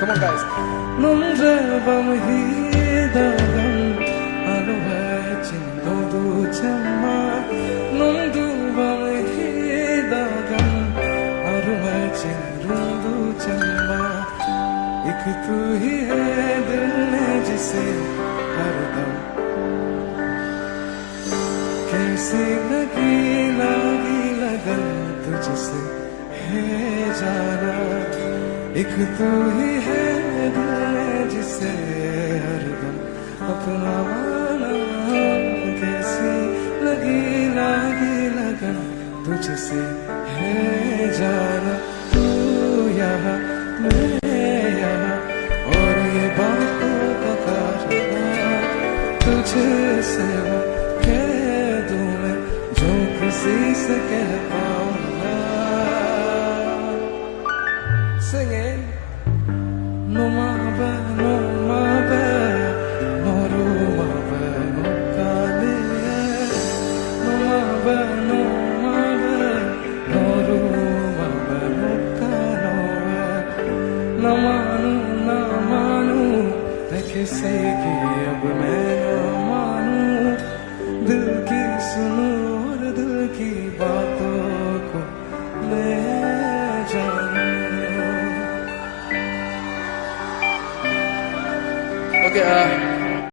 Come on, guys. Nundravam hidagam aluhachin dodu chamma. Nundravam hidagam aluhachin dodu chamma. एक तू ही है दिल में जिसे हरदम कैसी लगी लगन तुझसे है जाना। एक तू ही है दिल में जिसे हरदम अपना माना। कैसी लगी लगन तुझसे है जाना। तू यहाँ मैं यहाँ और ये बातों का कारनामा तुझसे वो कह दूं मैं जो किसी से कह पाऊंगा। Sing it.